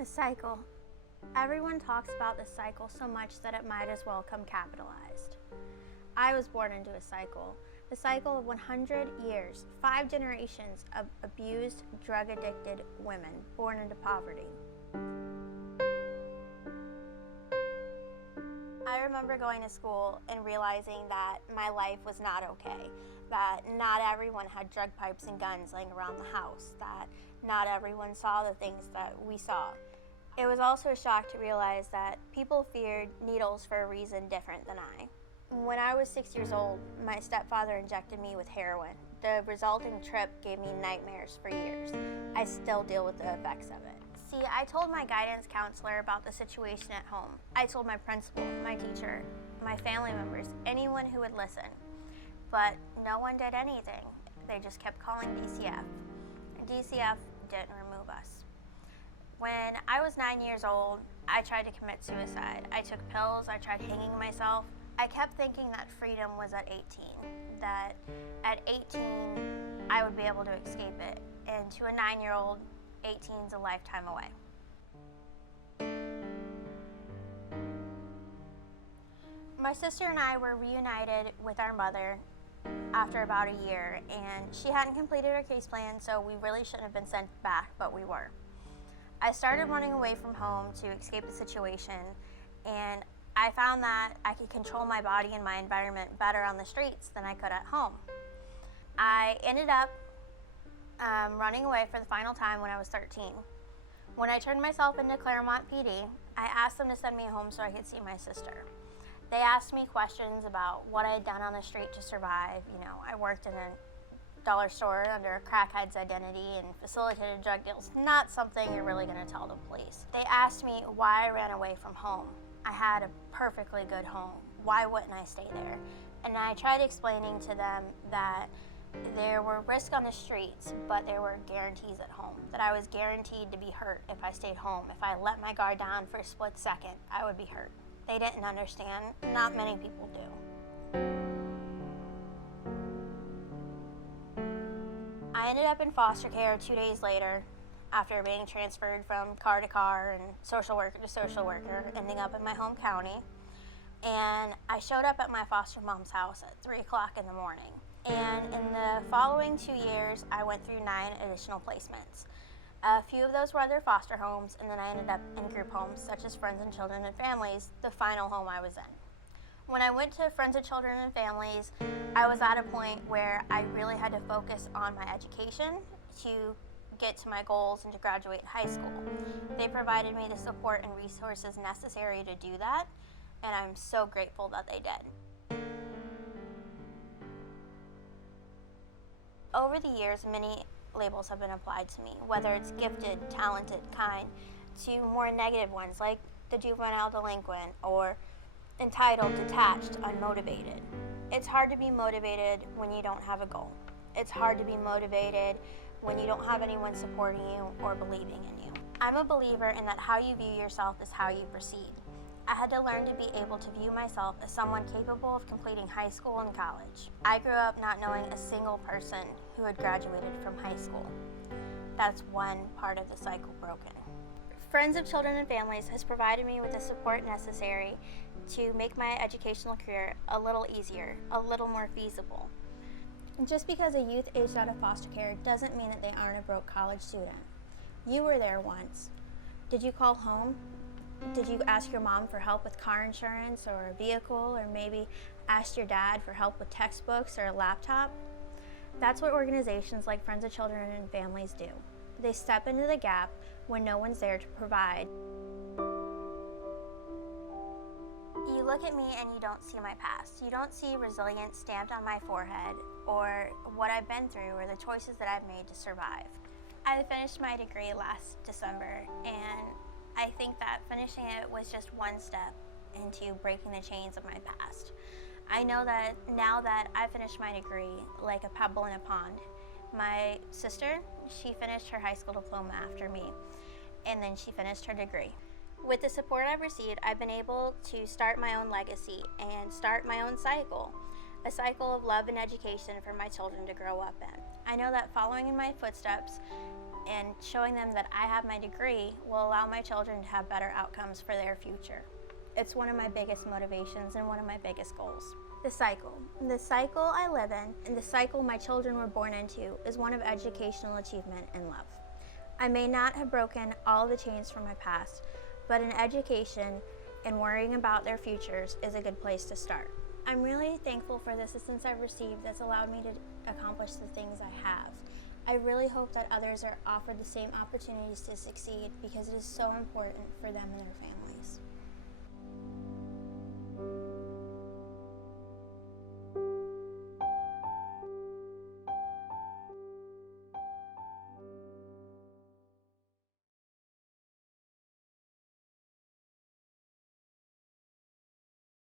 The cycle. Everyone talks about the cycle so much that it might as well come capitalized. I was born into a cycle. The cycle of 100 years, 5 generations of abused, drug-addicted women born into poverty. I remember going to school and realizing that my life was not okay, that not everyone had drug pipes and guns laying around the house, that not everyone saw the things that we saw. It was also a shock to realize that people feared needles for a reason different than I. When I was 6 years old, my stepfather injected me with heroin. The resulting trip gave me nightmares for years. I still deal with the effects of it. See, I told my guidance counselor about the situation at home. I told my principal, my teacher, my family members, anyone who would listen. But no one did anything. They just kept calling DCF. And DCF didn't remove us. When I was 9 years old, I tried to commit suicide. I took pills, I tried hanging myself. I kept thinking that freedom was at 18, that at 18 I would be able to escape it. And to a 9-year-old, 18 is a lifetime away. My sister and I were reunited with our mother after about a year, and she hadn't completed her case plan, so we really shouldn't have been sent back, but we were. I started running away from home to escape the situation, and I found that I could control my body and my environment better on the streets than I could at home. I ended up running away for the final time when I was 13. When I turned myself into Claremont PD, I asked them to send me home so I could see my sister. They asked me questions about what I had done on the street to survive. You know, I worked in a dollar store under a crackhead's identity and facilitated drug deals. Not something you're really going to tell the police. They asked me why I ran away from home. I had a perfectly good home. Why wouldn't I stay there? And I tried explaining to them that there were risks on the streets, but there were guarantees at home. That I was guaranteed to be hurt if I stayed home. If I let my guard down for a split second, I would be hurt. They didn't understand. Not many people do. I ended up in foster care 2 days later after being transferred from car to car and social worker to social worker, ending up in my home county. And I showed up at my foster mom's house at 3 o'clock in the morning. And in the following 2 years, I went through 9 additional placements. A few of those were other foster homes, and then I ended up in group homes such as Friends and Children and Families, the final home I was in. When I went to Friends of Children and Families, I was at a point where I really had to focus on my education to get to my goals and to graduate high school. They provided me the support and resources necessary to do that, and I'm so grateful that they did. Over the years, many labels have been applied to me, whether it's gifted, talented, kind, to more negative ones like the juvenile delinquent or entitled, detached, unmotivated. It's hard to be motivated when you don't have a goal. It's hard to be motivated when you don't have anyone supporting you or believing in you. I'm a believer in that how you view yourself is how you proceed. I had to learn to be able to view myself as someone capable of completing high school and college. I grew up not knowing a single person who had graduated from high school. That's one part of the cycle broken. Friends of Children and Families has provided me with the support necessary to make my educational career a little easier, a little more feasible. Just because a youth aged out of foster care doesn't mean that they aren't a broke college student. You were there once. Did you call home? Did you ask your mom for help with car insurance or a vehicle, or maybe asked your dad for help with textbooks or a laptop? That's what organizations like Friends of Children and Families do. They step into the gap when no one's there to provide. You look at me and you don't see my past. You don't see resilience stamped on my forehead or what I've been through or the choices that I've made to survive. I finished my degree last December, and I think that finishing it was just one step into breaking the chains of my past. I know that now that I finished my degree like a pebble in a pond. My sister, she finished her high school diploma after me, and then she finished her degree. With the support I've received, I've been able to start my own legacy and start my own cycle, a cycle of love and education for my children to grow up in. I know that following in my footsteps and showing them that I have my degree will allow my children to have better outcomes for their future. It's one of my biggest motivations and one of my biggest goals. The cycle. The cycle I live in and the cycle my children were born into is one of educational achievement and love. I may not have broken all the chains from my past, but in education and worrying about their futures is a good place to start. I'm really thankful for the assistance I've received that's allowed me to accomplish the things I have. I really hope that others are offered the same opportunities to succeed because it is so important for them and their families.